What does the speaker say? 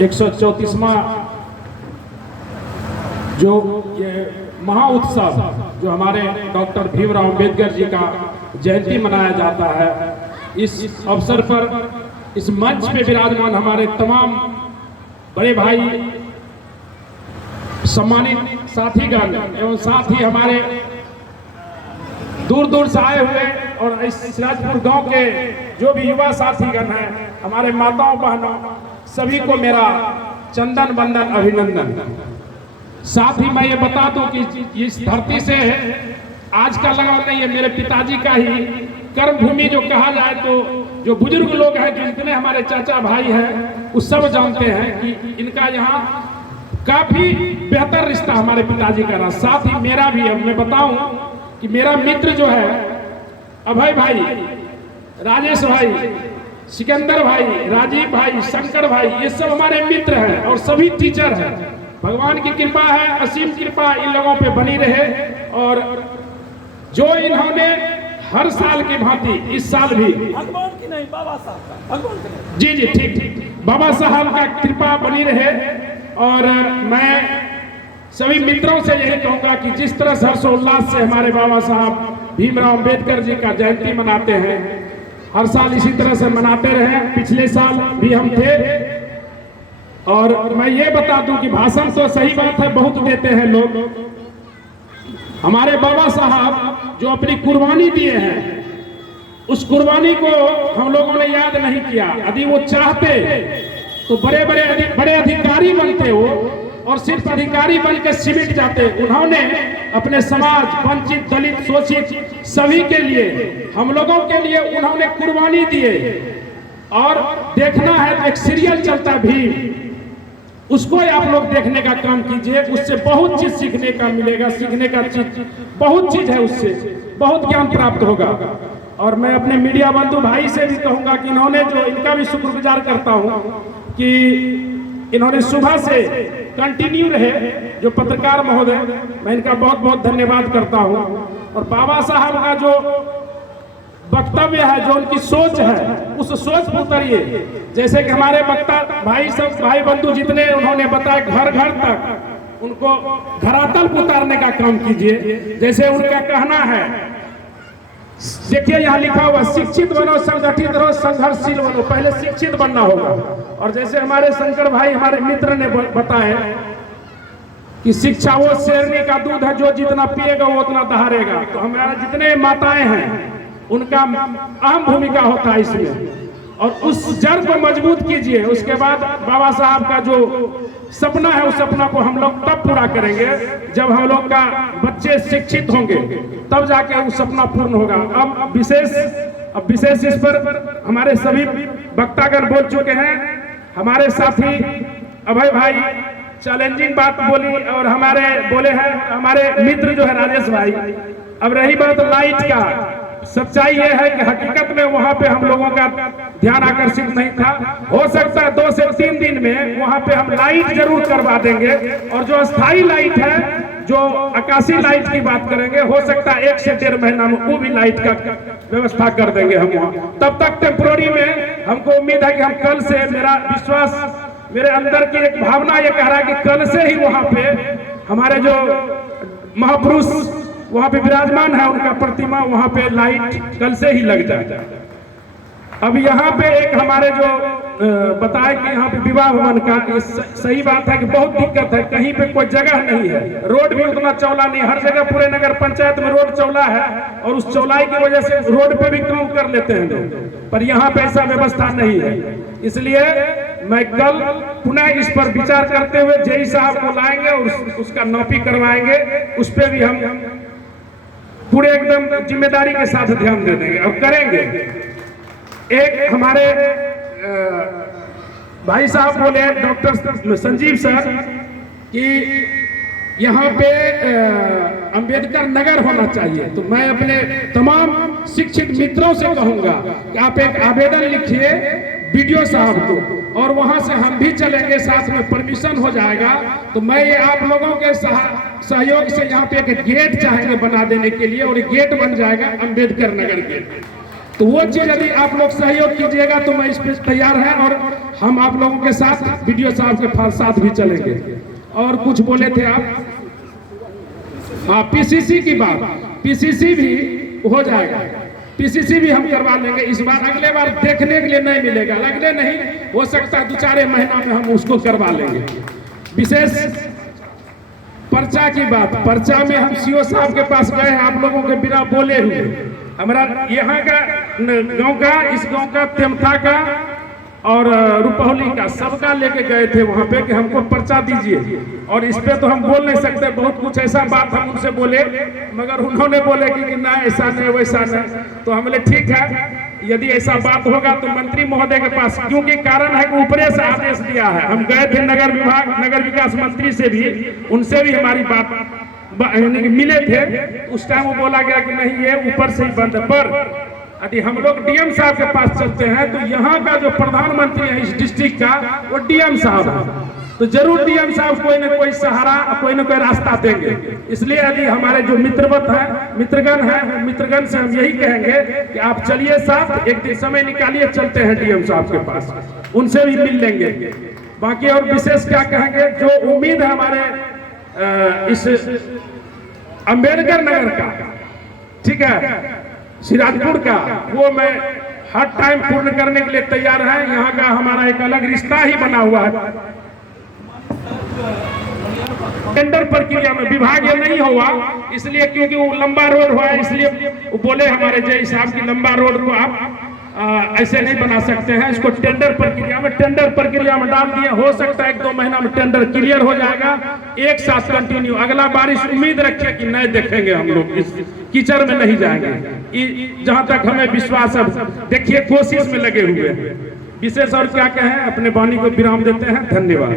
134वां जो ये महाउत्सव जो हमारे डॉक्टर भीमराव अंबेडकर जी का जयंती मनाया जाता है, इस अवसर पर इस मंच पे विराजमान हमारे तमाम बड़े भाई, सम्मानित साथीगण एवं साथ ही हमारे दूर दूर से आए हुए और इस सिराजपुर गांव के जो भी युवा साथीगण हैं, हमारे माताओं बहनों, सभी को मेरा चंदन वंदन अभिनंदन। साथ ही मैं ये बता दूं कि इस धरती से आज का लगाव नहीं है, मेरे पिताजी का ही कर्म भूमि जो कहा जाए तो जो बुजुर्ग लोग हैं, जो जितने हमारे चाचा भाई हैं, वो सब जानते हैं कि इनका यहाँ काफी बेहतर रिश्ता हमारे पिताजी का रहा। साथ ही मेरा भी है, मैं बताऊं कि मेरा मित्र जो है अभय भाई, राजेश भाई, सिकंदर भाई, राजीव भाई, शंकर भाई, ये सब हमारे मित्र हैं और सभी टीचर हैं। भगवान की कृपा है, असीम कृपा इन लोगों पे बनी रहे। और जो इन्होंने हर साल की भांति इस साल भी, भगवान की नहीं, बाबा साहब का, भगवान की नहीं। जी जी ठीक, बाबा साहब का कृपा बनी रहे। और मैं सभी मित्रों से यही कहूंगा कि जिस तरह से हर्षोल्लास से हमारे बाबा साहब भीमराव अंबेडकर जी का जयंती मनाते हैं, हर साल इसी तरह से मनाते रहे। पिछले साल भी हम थे। और मैं ये बता दूं कि भाषण तो सही बात है, बहुत देते हैं लोग। हमारे बाबा साहब जो अपनी कुर्बानी दिए हैं, उस कुर्बानी को हम लोगों ने याद नहीं किया। यदि वो चाहते तो बड़े बड़े अधिकारी बनते हो और सिर्फ अधिकारी बन के सिमट जाते। उन्होंने अपने समाज, वंचित, दलित, शोषित सभी के लिए, हम लोगों के लिए उन्होंने कुर्बानी दिए। और देखना है तो एक सीरियल चलता भी, उसको आप लोग देखने का काम कीजिए, उससे बहुत चीज सीखने का मिलेगा। सीखने का चीज बहुत चीज है, उससे बहुत ज्ञान प्राप्त होगा। और मैं अपने मीडिया बंधु भाई से भी कहूंगा कि इन्होंने जो, इनका भी शुक्रगुजार करता हूं कि इन्होंने सुबह से कंटिन्यू रहे, जो पत्रकार महोदय, मैं इनका बहुत बहुत धन्यवाद करता हूं। और बाबा साहब का जो वक्तव्य है, जो उनकी सोच है, उस सोच पर उतरिए। जैसे कि हमारे वक्ता भाई सब, भाई बंधु जितने, उन्होंने बताया घर घर तक उनको धरातल पर उतारने का काम कीजिए। जैसे उनका कहना है, देखिए यहाँ लिखा हुआ, शिक्षित बनो, संगठित रहो, संघर्षशील बनो। पहले शिक्षित बनना होगा। और जैसे हमारे शंकर भाई, हमारे मित्र ने बताया कि शिक्षा वो शेरनी का दूध है, जो जितना पिएगा वो उतना दहाड़ेगा। तो हमारे जितने माताएं हैं, उनका अहम भूमिका होता है इसमें। और उस जड़ को मजबूत कीजिए। उसके बाद बाबा साहब का जो सपना है, उस सपना को हम लोग तब पूरा करेंगे जब हम लोग का बच्चे शिक्षित होंगे, तब जाके वो सपना पूर्ण होगा। अब विशेष इस पर हमारे सभी वक्तागण बोल चुके हैं। हमारे साथी अभय भाई चैलेंजिंग बात बोली और हमारे बोले हैं हमारे मित्र जो है राजेश भाई। अब रही बात लाइट का, सच्चाई ये है कि हकीकत में वहां पे हम लोगों का ध्यान आकर्षित नहीं था। हो सकता है 2 से 3 दिन में वहां पे हम लाइट जरूर करवा देंगे। और जो अस्थाई लाइट है, जो आकाशीय लाइट की बात करेंगे, हो सकता है 1 से 1.5 महीना में वो भी लाइट का व्यवस्था कर देंगे हम वहाँ। तब तक टेम्पोररी में हमको उम्मीद है कि हम कल से, मेरा विश्वास, मेरे अंदर की एक भावना ये कह रहा है कि कल से ही वहां पे हमारे जो महापुरुष वहां पे विराजमान है, उनका प्रतिमा, वहां पे लाइट कल से ही लग जाए। अब यहाँ पे एक हमारे जो बताए कि यहाँ पे विवाह भवन का, सही बात है कि बहुत दिक्कत है, कहीं पे कोई जगह नहीं है, रोड भी उतना चौड़ा नहीं। हर जगह पूरे नगर पंचायत में रोड चौड़ा है और उस चौड़ाई की वजह से रोड पे भी काम कर लेते हैं लोग, पर यहाँ पे ऐसा व्यवस्था नहीं है। इसलिए मैं कल पुनः इस पर विचार करते हुए जेई साहब को लाएंगे और उसका नॉपी करवाएंगे। उस पर भी हम पूरे एकदम जिम्मेदारी के साथ ध्यान दे देंगे और करेंगे। एक हमारे भाई साहब बोले, डॉक्टर संजीव सर, कि यहाँ पे अंबेडकर नगर होना चाहिए। तो मैं अपने तमाम शिक्षित मित्रों से कहूंगा कि आप एक आवेदन लिखिए बीडीओ साहब को, और वहां से हम भी चलेंगे, साथ में परमिशन हो जाएगा। तो मैं ये आप लोगों के सहयोग से यहाँ पे एक गेट चाहेंगे बना देने के लिए, और गेट बन जाएगा अंबेडकर नगर गेट। तो वो चीज यदि आप लोग सहयोग कीजिएगा तो मैं इस पे तैयार है, और हम आप लोगों के साथ वीडियो साहब के साथ भी चलेंगे। और कुछ बोले थे आप, हाँ पीसीसी की बात, पीसीसी भी हो जाएगा, पीसीसी भी हम करवा लेंगे इस बार। अगले बार देखने के लिए नहीं मिलेगा, अगले नहीं हो सकता 2-4 महीना में हम उसको करवा लेंगे। विशेष पर्चा की बात, पर्चा में हम सीओ साहब के पास गए हैं आप लोगों के बिना बोले हुए। हमारा यहाँ का गांव का, इस गांव का, तेमथा का और रुपौली का, सबका लेके गए थे वहां पे कि हमको पर्चा दीजिए। और इस पे तो हम बोल नहीं सकते, बहुत कुछ ऐसा बात हम उनसे बोले, मगर उन्होंने बोले कि ना ऐसा नहीं वैसा नहीं। तो हम बोले ठीक है, यदि ऐसा बात होगा तो मंत्री महोदय के पास, क्योंकि कारण है कि ऊपरे से आदेश दिया है। हम गए थे नगर विभाग, नगर विकास मंत्री से भी, उनसे भी हमारी बात मिले थे। उस टाइम वो बोला गया कि नहीं ये ऊपर से ही बंद है। पर यदि हम लोग डीएम साहब के पास चलते हैं तो यहाँ का जो प्रधानमंत्री है इस डिस्ट्रिक्ट का, वो डीएम साहब है। तो जरूर डीएम साहब कोई न कोई सहारा, कोई न कोई रास्ता देंगे। इसलिए यदि हमारे जो मित्रवत है, मित्रगण है, वो मित्रगण से हम यही कहेंगे कि आप चलिए साथ, एक दिन समय निकालिए, चलते हैं डीएम साहब के पास, उनसे भी मिल लेंगे। बाकी और विशेष क्या कहेंगे, जो उम्मीद है हमारे इस अंबेडकर नगर का, ठीक है, सिराजपुर का, वो मैं हर टाइम पूर्ण करने के लिए तैयार है। यहाँ का हमारा एक अलग रिश्ता ही बना हुआ है। टेंडर प्रक्रिया में विभाग ये नहीं हुआ इसलिए, क्योंकि वो लंबा रोड हुआ है, इसलिए वो बोले हमारे जय साहब की लंबा रोड को आप ऐसे नहीं बना सकते हैं, इसको टेंडर प्रक्रिया में डाल दिए। हो सकता है 1-2 महीना में टेंडर क्लियर हो जाएगा, एक साथ कंटिन्यू। अगला बारिश उम्मीद रखिए कि नहीं देखेंगे, हम लोग इस कीचड़ में नहीं जाएंगे, जहां तक हमें विश्वास है। देखिए कोशिश में लगे हुए हैं। विशेष और क्या कहें, अपने वाणी को विराम देते हैं। धन्यवाद।